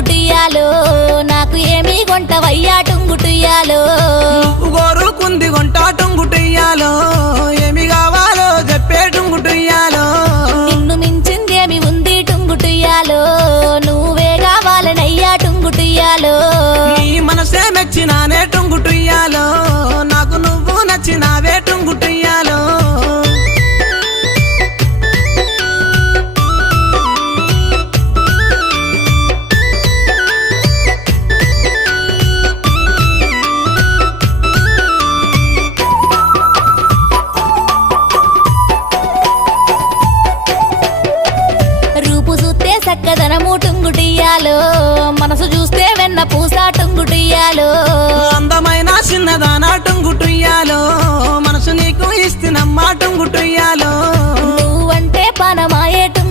టుంగుటియాలో నాకు ఏమి కొంటవయ్యా టుంగుటియాలో గోరుకుంది కొంట టుంగుటియాలో ఏమి కావాలో చెప్పే టుంగుటియాలో నిన్ను మించిందేమి ఉంది టుంగుటియాలో నువ్వే కావాలనయ్యా టుంగుటియాలో నీ మనసే మెచ్చినానే టుంగుటియాలో నాకు నువ్వు నచ్చినావే టుంగుటియాలో రూపు చూస్తే చక్కదనము టుంగుటియాలో మనసు చూస్తే వెన్న పూస టుంగుటియాలో అందమైన చిన్నదానా టుంగుటియాలో మనసు నీకు ఇస్తున్నమ్మా టుంగుటియాలో నువ్వంటే పనమాయే టుంగుటియాలో